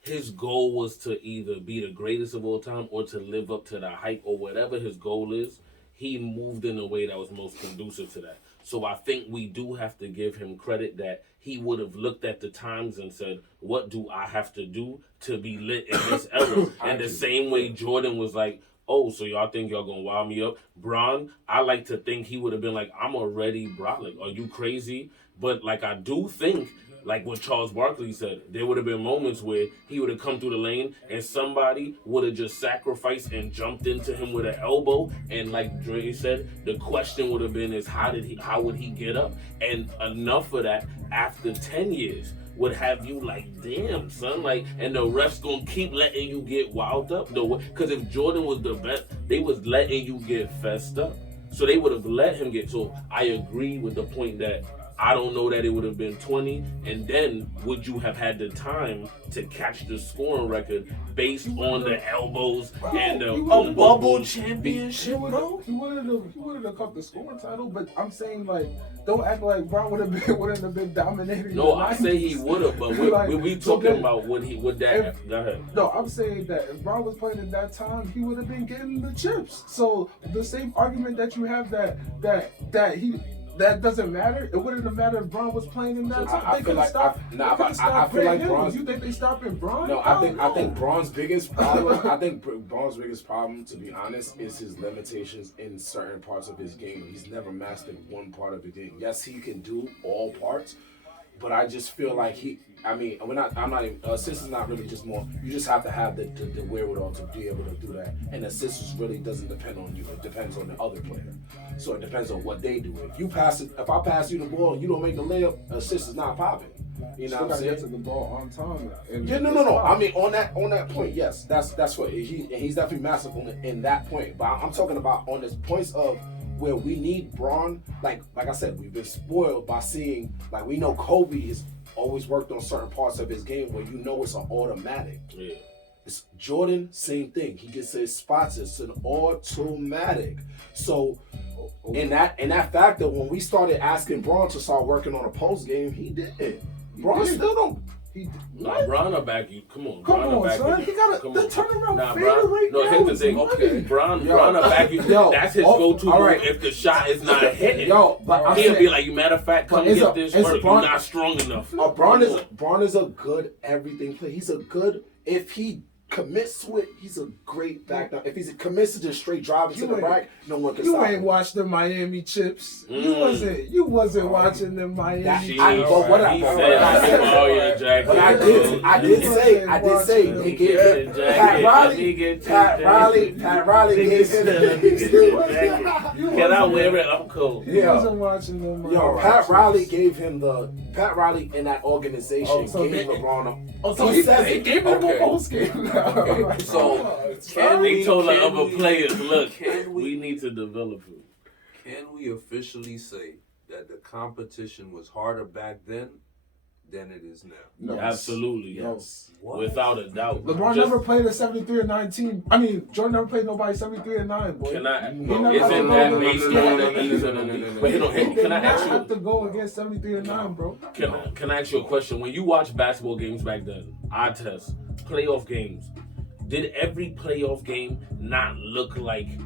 his goal was to either be the greatest of all time or to live up to the hype or whatever his goal is. He moved in a way that was most conducive to that. So I think we do have to give him credit that he would have looked at the times and said, what do I have to do to be lit in this era? And the same way Jordan was like, oh, so y'all think y'all gonna wow me up? Bron, I like to think he would have been like, I'm already Brock. Like, are you crazy? But like, I do think, like what Charles Barkley said, there would have been moments where he would have come through the lane and somebody would have just sacrificed and jumped into him with an elbow. And like Dre said, the question would have been is how would he get up? And enough of that after 10 years would have you like, damn, son, like, and the refs gonna keep letting you get wild up though. Because if Jordan was the best, they was letting you get fessed up. So they would have let him get. So I agree with the point that I don't know that it would have been 20, and then would you have had the time to catch the scoring record based on the elbows and the bubble championship, bro? He wouldn't have caught the scoring title, but I'm saying like, don't act like Bron wouldn't have been dominating. No, I say he would have, but we talking about would that? Go ahead. No, I'm saying that if Bron was playing at that time, he would have been getting the chips. So the same argument that you have that doesn't matter. It wouldn't have mattered if Bron was playing in that time. They could have stopped. I feel like Bron's. You think they stopping Bron? No, I think Bron's biggest problem. I think Bron's biggest problem, to be honest, is his limitations in certain parts of his game. He's never mastered one part of the game. Yes, he can do all parts, but I just feel like assist is not really just more. You just have to have the wherewithal to be able to do that. And assist really doesn't depend on you. It depends on the other player. So it depends on what they do. If I pass you the ball and you don't make the layup, assist is not popping. You know what I'm saying? Get to the ball on time. No. I mean, on that point, yes, that's what he's definitely masterful in that point. But I'm talking about on this points of where we need Bron. Like I said, we've been spoiled by seeing, like, we know Kobe has always worked on certain parts of his game where you know it's an automatic. Yeah. It's Jordan, same thing. He gets his spots. It's an automatic. So in that factor, when we started asking Bron to start working on a post game, he did. Bron still don't. Bron will back you. Come on, son. He got the turnaround fader right now. No, here's the thing. Okay, Bron will back you. That's his go-to move if the shot is not hitting. But he'll be like, matter of fact, come get this work. You're not strong enough. Bron is a good everything player. He's a good, if he commits to it, he's a great back. If he commits to just straight driving to the rack, no one can stop him. You ain't watched the Miami chips. You wasn't watching the Miami chips. But I did say they gave him Pat Riley gave him. Can I wear it up cold? He wasn't watching them. Pat Riley in that organization gave LeBron so he gave him a post game. Okay. So they told the other players, look, we need to develop it. Can we officially say that the competition was harder back then than it is now? No. Absolutely, yes. Without a doubt. LeBron never played a 73-19. I mean, Jordan never played nobody 73-9, boy. Isn't that based on the ease of the... But can I ask you... have to go against 73-9, bro. Can I ask you a question? When you watch basketball games back then, I test, playoff games, did every playoff game not look like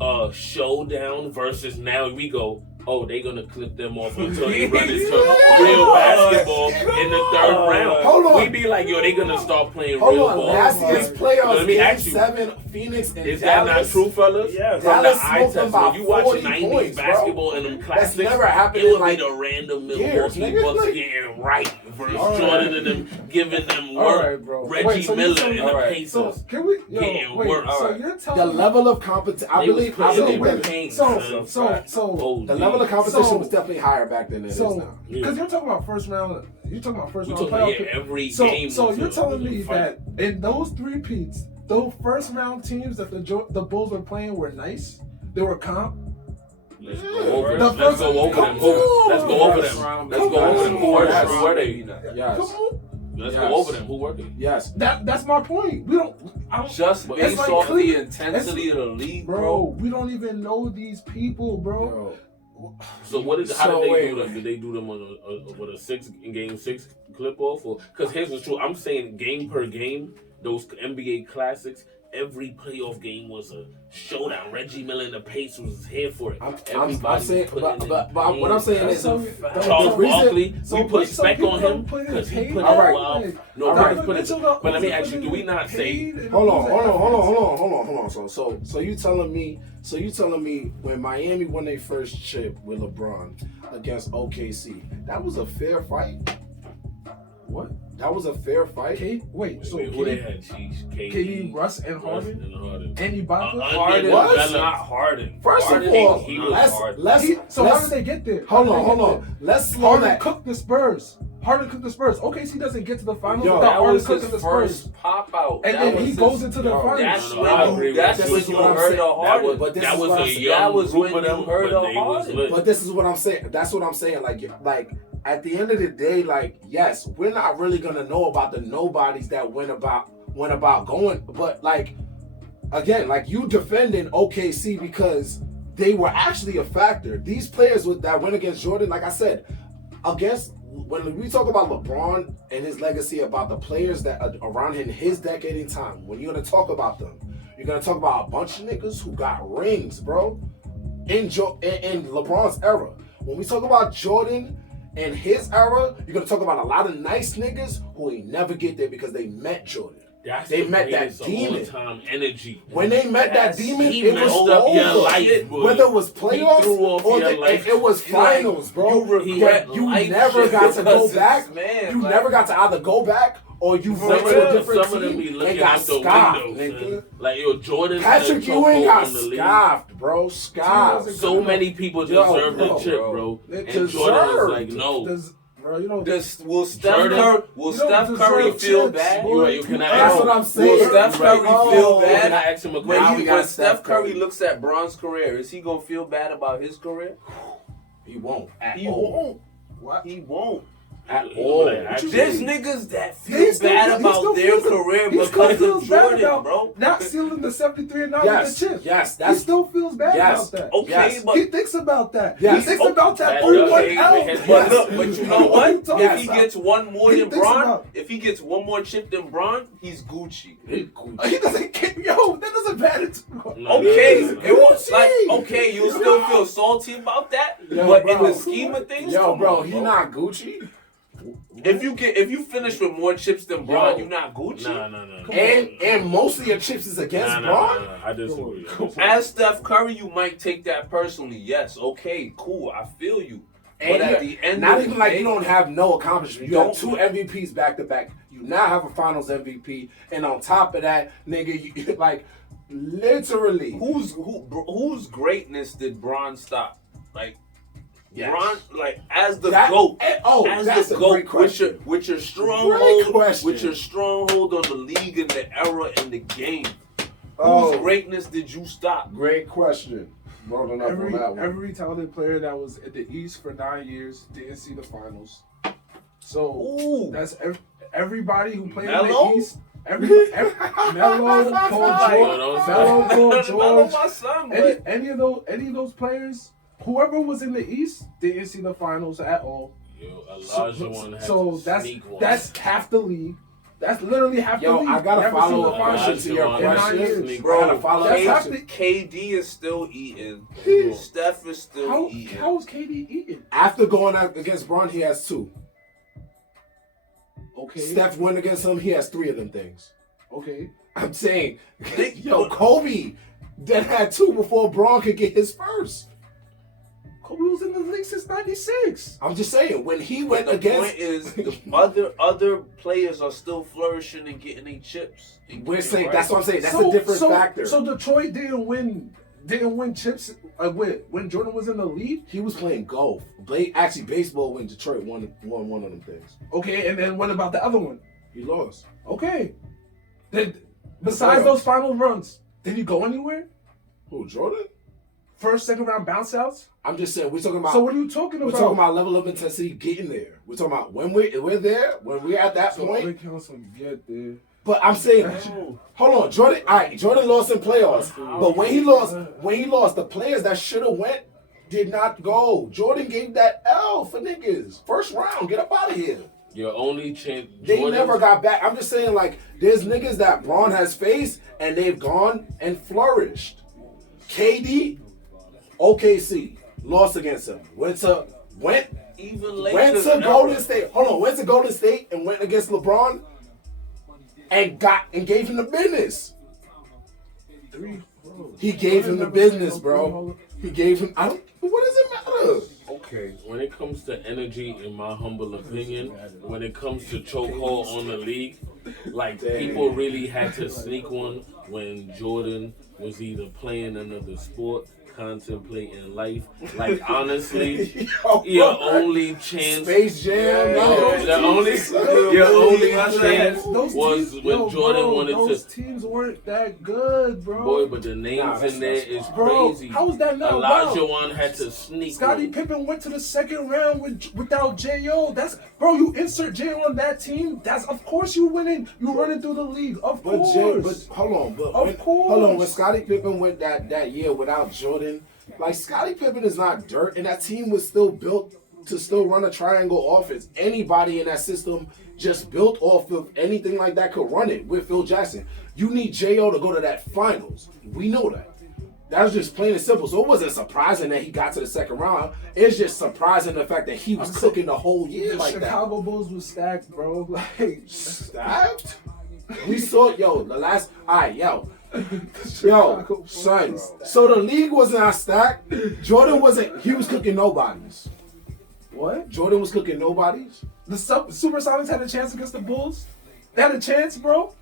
a showdown versus now we go, oh, they gonna clip them off until they run into real basketball in the third round. Hold on. We be like, yo, they gonna start playing Hold real on, ball. last year's playoffs, Let me Game ask you, 7, Phoenix and is that not Dallas. true, fellas? Yes. From Dallas the eye smoked test, about when you watch 40 90s points, bro. basketball and them That's classics, never happened it in would like be the random years, Milwaukee nigga. Bucks Like- getting right versus All right. Jordan and them giving them All work. right, bro. Reggie Wait, so you Miller telling and me- the All right. Pacers. So can we? Getting Wait. work. So All right. you're the telling me level of competition. I They was believe. I playing believe with that pain, so son. the level of competition So- was definitely higher back then than it is So, now. because you're talking about first round, you're talking about first We round talking about, playoff. yeah, every So, game. so was you're a- telling was a me fight. that in those three peats, those first round teams that the Bulls were playing were nice. They were comp. Let's go over The them. Let's first- go over come them. on. Let's go over First them. round, Let's go over them. Who were they? Who were they? Yes. Come on. Let's Yes. go over them. Who were they? Yes. That's my point. We don't. I don't. Just But based it's like off the Cleveland. intensity of the league, Bro, bro. we don't even know these people, bro. Yo. So what is? How So did they wait, do them? wait. Did they do them on a game 6 clip off? Or because here's what's true. I'm saying game per game, those NBA classics. Every playoff game was a showdown. Reggie Miller and the Pacers was here for it. I'm Everybody saying, put but in what I'm saying is, So- Charles the reason- Barkley, so we put some spec people on don't him put in because he paid, put all it right. well. Like, No, Donovan put it. Mitchell But let me was ask you: putting do we in not say? paid and hold on. who's at- So you telling me when Miami won their first chip with LeBron against OKC, that was a fair fight? What? That was a fair fight? Wait, so Who they KD, had? KD, Russ, and Harden, and Harden. and Ibaka. Harden What? was not Harden. First Harden of all, ain't not let's Harden. So how let's did they get there? hold How did on, they hold get on. there? Let's slow Harden that. cooked the Spurs. OKC doesn't get to the finals Yo, without That Harden was cooking his the Spurs. first pop out. And That then was he his- goes into the yo, finals. That's No, I agree when with that's that. when This is you what I'm heard saying. of Harden. But this that is was what I'm a saying. young That was group when of them, you heard but of they was Harden. lit. But this is what I'm saying. That's what I'm saying. Like at the end of the day, like yes, we're not really gonna know about the nobodies that went about going. But like again, like you defending OKC because they were actually a factor. These players that went against Jordan, like I said, when we talk about LeBron and his legacy, about the players that are around in his decade in time, when you're gonna talk about them, you're gonna talk about a bunch of niggas who got rings, bro. In LeBron's era. When we talk about Jordan and his era, you're gonna talk about a lot of nice niggas who ain't never get there because they met Jordan. They met that demon. All-time energy. When they met that demon, He it was messed up your over. life, boy. Whether it was He playoffs threw off or your life. it was finals, bro. You regret you life never shit got to go because back. it's- man, You like- never got to either go back or you Some went of to a them, different some of them be team looking and got out the scarfed, window, nigga. son. Like yo, Jordan. Patrick Ewing got scarfed, bro. Scarfed. So many people deserve the chip, bro. They And Jordan deserved. was like, no. Bro, you know, Will Steph Jordan- Curry, you don't deserve feel chips, bad? boy. You can That's what I'm saying. Will Steph Curry Oh, feel Can I bad? ask him a Now When, question? we got when Steph Steph Curry Curry. looks at Bron's career, is he gonna feel bad about his career? He won't. At He all. won't. what? He won't. At He all. like, actually- There's niggas that He feel still- bad he about still their feels- career he still because feels of bad Jordan, about bro. not sealing the 73 and 9 Yes, with the chip. yes, He that's still feels bad yes. about that. Okay, Yes. but He thinks about that. Yes. He thinks about that That 0-1 does- L. Yes. But look, but you know what? Yes. If he gets one more He than thinks Bron, about- if he gets one more chip than Bron, he's Gucci. He doesn't get, yo, that doesn't matter to me. No, Okay, no, no, no. it was like Gucci. okay, you still feel salty about that, Yo, but in bro. the scheme of things, Yo, come bro, on, he not Gucci. If you finish with more chips than Bron, Yo. you not Gucci. No. And most of your chips is against Bron. I disagree. As Steph Curry, you might take that personally. Yes, okay, cool, I feel you. And But at the end not of even the like day, you don't have no accomplishment. You Don't- have 2 MVPs back to back. You now have a Finals MVP, and on top of that, nigga, you, like literally. whose greatness did Bron stop? Like Yes. Bron, like as the That- GOAT, oh, as that's the a GOAT great question. with your Great stronghold, question. with your stronghold on the league and the era and the game. Oh. Whose greatness did you stop? Great question. Rolling up on that one. Every talented player that was at the East for 9 years didn't see the finals. So Ooh, that's everybody who played Melo? in the East. Every Melo, Paul Like- George, Melo, Paul Melo, George, my son, but any of those players, whoever was in the East didn't see the finals at all. Yo, Elijah one had So to that's sneak one. that's half the league. That's literally half the Yo, league. I gotta Never follow seen up LeBron question to your in 9 question. years. Bro, I gotta follow up that's question. half the- KD is still eating. Steph is still eating. How is KD eating? After going out against Braun, he has 2. Okay. Steph went against him, he has 3 of them things. Okay. I'm saying, yo, Kobe then had 2 before Braun could get his first. Kobe was in the league since '96. I'm just saying, when he But went the against... point is, the other players are still flourishing and getting their chips. We're saying, that's what I'm saying, that's a different factor. So Detroit didn't win chips when Jordan was in the league? He was playing golf. Actually, baseball when Detroit won one of them things. Okay, and then what about the other one? He lost. Okay. Besides those final runs, did he go anywhere? Who, Jordan? First, second round bounce outs? I'm just saying, we're talking about... So what are you talking about? We're talking about level of intensity getting there. We're talking about when we're there, when we're at that point. Get there. But I'm saying, hold on, Jordan. All right, Jordan lost in playoffs, but when he lost, the players that should have went did not go. Jordan gave that L for niggas. First round, get up out of here. Your only chance. They never got back. I'm just saying, like, there's niggas that Braun has faced and they've gone and flourished. KD, OKC, lost against him. Went to Golden State. Hold on, went to Golden State and went against LeBron and gave him the business. He gave him the business, bro. He gave him. What does it matter? Okay, when it comes to energy, in my humble opinion, when it comes to chokehold on the league, like people really had to sneak one when Jordan was either playing another sport, contemplating life. Like honestly, your only chance. Space Jam. Your only chance was when Jordan wanted to. Those teams weren't that good, bro. Boy, but the names in there is Bro, crazy. how is that not Elijah wild? Wan had to sneak. Scottie one. Pippen went to the second round without J.O. That's bro. You insert J.O. on that team. That's of course you winning. You running through the league. Of course. But hold on. Hold on. When Scottie Pippen went that year without Jordan, like Scottie Pippen is not dirt, and that team was still built to still run a triangle offense. Anybody in that system just built off of anything like that could run it with Phil Jackson. You need J.O. to go to that finals. We know that. That was just plain and simple. So it wasn't surprising that he got to the second round. It's just surprising the fact that he was cooking the whole year like that. Chicago Bulls was stacked, bro. Like stacked? We saw, yo, the last, son. So the league was not stacked. Jordan wasn't, he was cooking nobodies. What? Jordan was cooking nobodies? The Supersonics had a chance against the Bulls? They had a chance, bro?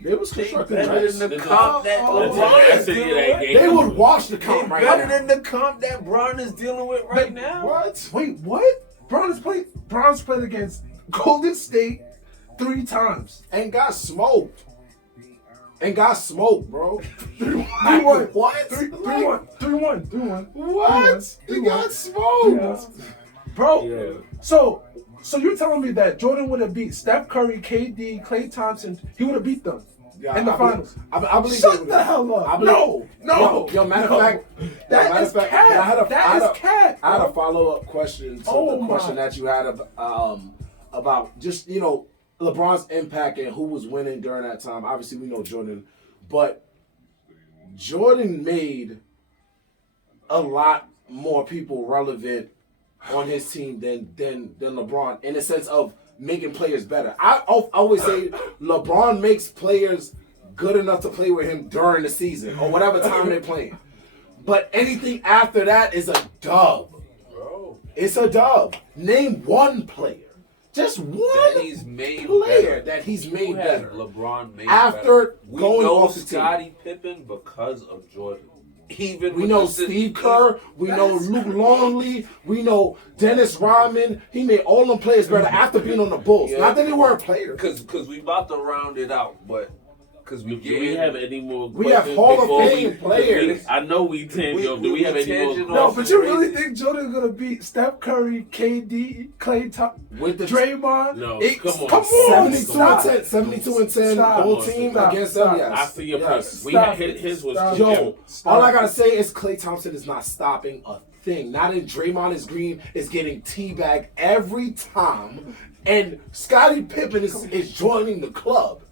They was constructing better than the comp that LeBron is dealing with. They would wash the comp right now. Better than the comp that Bron is dealing with right now. What? Wait, what? Bron's played against Golden State 3 times. And got smoked. Bro. 3-1. What? 3-1. What? He got smoked. Bro, Yeah. so you're telling me that Jordan would have beat Steph Curry, KD, Klay Thompson, he would have beat them in the finals? I believe Shut the hell up. No. Yo, matter of fact, That is cap. I had a follow-up question to the question that you had about just, LeBron's impact and who was winning during that time. Obviously, we know Jordan, but Jordan made a lot more people relevant on his team than LeBron in the sense of making players better. I always say LeBron makes players good enough to play with him during the season or whatever time they're playing. But anything after that is a dub. Bro. It's a dub. Name one player. Just one that he's made player better. that he's made better. LeBron made after better. We going know off the Scottie team. Pippen because of Jordan. We know Steve Kerr. We know Luke Longley. We know Dennis Rodman. He made all them players better after being on the Bulls. Yeah. Not that they weren't players. Because we about to round it out, but because Do we have any more We have questions Hall before of Fame players. I know we tangent. Do we have any more tangent questions? No, but you really think Jordan's gonna beat Steph Curry, KD, Klay Thompson, With the Draymond? No, Come come on, 72 and 10 Stop. whole team Stop. against Stop. them. Yes. I see your Yes. point. His was Stop. Yo, Stop. all I gotta say is Klay Thompson is not stopping a thing. Not in Draymond is Green is getting teabagged every time. and Scottie Pippen is joining the club.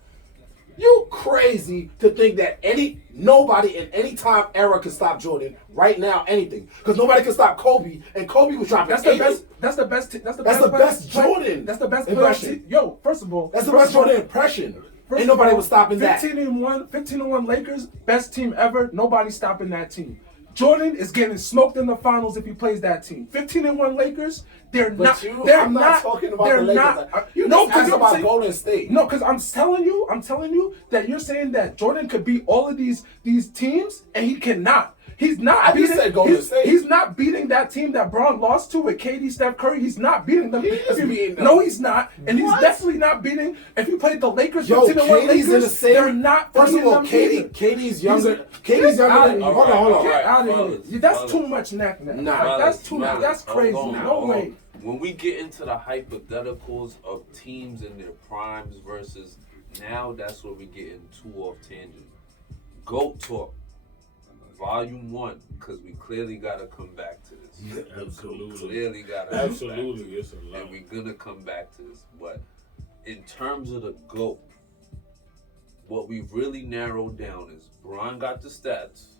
You crazy to think that nobody in any time era can stop Jordan right now, anything. Because nobody can stop Kobe, and Kobe was dropping That's the best. That's the best. That's the best Jordan. That's the best impression. Yo, first of all, That's the best Jordan impression. Ain't nobody was stopping that. 15-1 Lakers, best team ever. Nobody stopping that team. Jordan is getting smoked in the finals if he plays that team. 15-1 Lakers, I'm not talking about the Lakers. You're talking about Golden State. No, because I'm telling you that you're saying that Jordan could beat all of these teams, and he cannot. He's not He's not beating that team that Braun lost to with KD, Steph Curry. He's not beating them. No, he's not. And he's definitely not beating. If you played the Lakers, 15-1 Lakers, they're not. First of all, KD's younger. KD's younger than. Hold on. Get out of here. That's too much neck now. Nah, that's too much. That's crazy. No way. When we get into the hypotheticals of teams in their primes versus now, that's where we get into off tangent. GOAT talk. Volume 1, because we clearly got to come back to this. Absolutely. Clearly got to Absolutely, it's a lot. And we're going to come back to this. But in terms of the GOAT, what we've really narrowed down is Bron got the stats.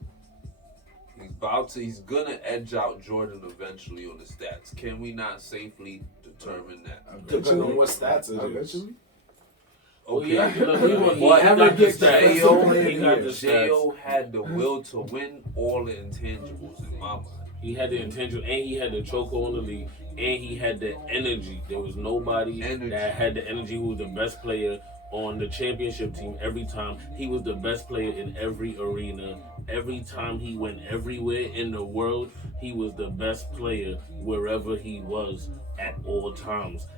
He's going to edge out Jordan eventually on the stats. Can we not safely determine that? Depending on what stats it is. Okay, J.O. had the will to win all the intangibles in my mind. He had the intangible, and he had the chokehold on the league, and he had the energy. There was nobody that had the energy who was the best player on the championship team every time. He was the best player in every arena. Every time he went everywhere in the world, he was the best player wherever he was at all times,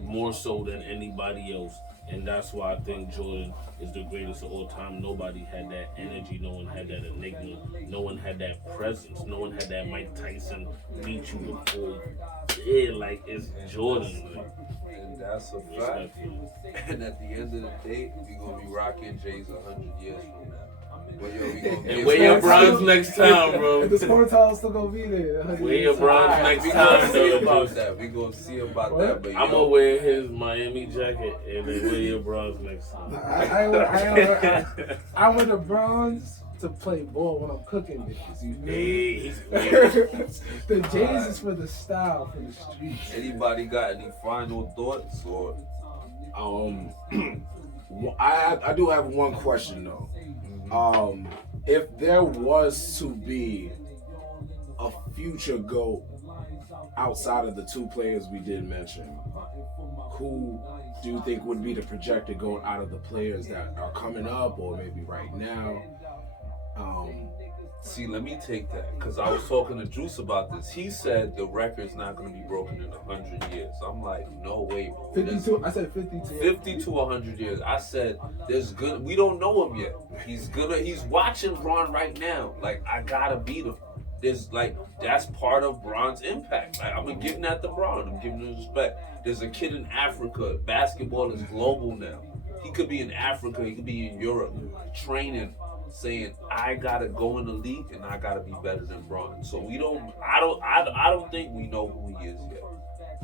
more so than anybody else. And that's why I think Jordan is the greatest of all time. Nobody had that energy. No one had that enigma. No one had that presence. No one had that Mike Tyson beat you before. Yeah, like it's Jordan. And that's a fact. And at the end of the day, we're going to be rocking J's 100 years from now. And where your bronze next time, bro? The sports hall still gonna be there. Where your bronze next time, though? About that. We gonna see about that. But I'm gonna wear his Miami jacket and then wear your bronze next time. I wear the bronze to play ball when I'm cooking bitches. You know? The J's is for the style, for the streets. Anybody got any final thoughts or? I do have one question though. If there was to be a future GOAT outside of the two players we did mention, who do you think would be the projected GOAT out of the players that are coming up or maybe right now? See, let me take that, because I was talking to Juice about this. He said the record's not going to be broken in 100 years. I'm like, no way, bro. 52. I said 52. 50 to 100 years. I said, we don't know him yet. He's watching Bron right now. Like, I got to beat him. That's part of Bron's impact. Like, I'm giving that to Bron. I'm giving him respect. There's a kid in Africa. Basketball is global now. He could be in Africa. He could be in Europe training, saying, I gotta go in the league and I gotta be better than Bron. So I don't think we know who he is yet.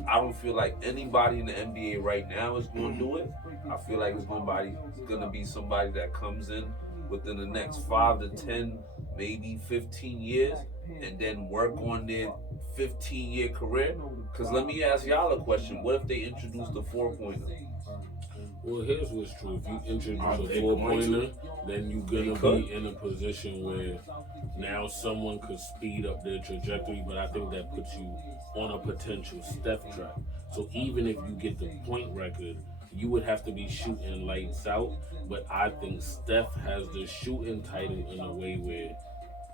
I don't feel like anybody in the NBA right now is gonna do it. I feel like it's gonna be somebody that comes in within the next 5 to 10, maybe 15 years, and then work on their 15-year career. Because let me ask y'all a question. What if they introduce the 4-pointer? Well, here's what's true. If you introduce a 4-pointer, then you're going to be in a position where now someone could speed up their trajectory, but I think that puts you on a potential Steph track. So even if you get the point record, you would have to be shooting lights out, but I think Steph has the shooting title in a way where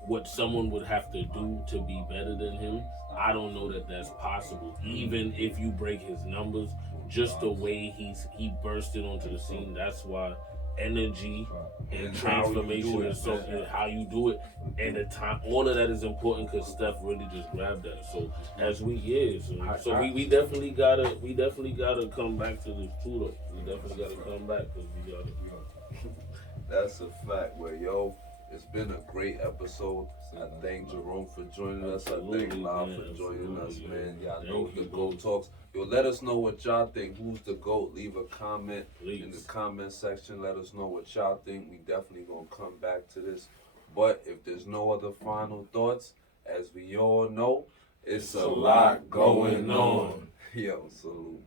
what someone would have to do to be better than him, I don't know that that's possible. Even if you break his numbers, just the way he bursted onto the scene, that's why energy and transformation is so, and how you do it, and the time, all of that is important because Steph really just grabbed that. So as we we definitely gotta come back to this too though. We definitely gotta come back because we gotta. That's a fact. Well, yo, It's been a great episode. I thank Jerome for joining us. I thank Lyle for joining us, man. Y'all know the GOAT Talks. Yo, let us know what y'all think. Who's the GOAT? Leave a comment in the comment section. Let us know what y'all think. We definitely gonna come back to this. But if there's no other final thoughts, as we all know, it's a lot going on. Yo, salute.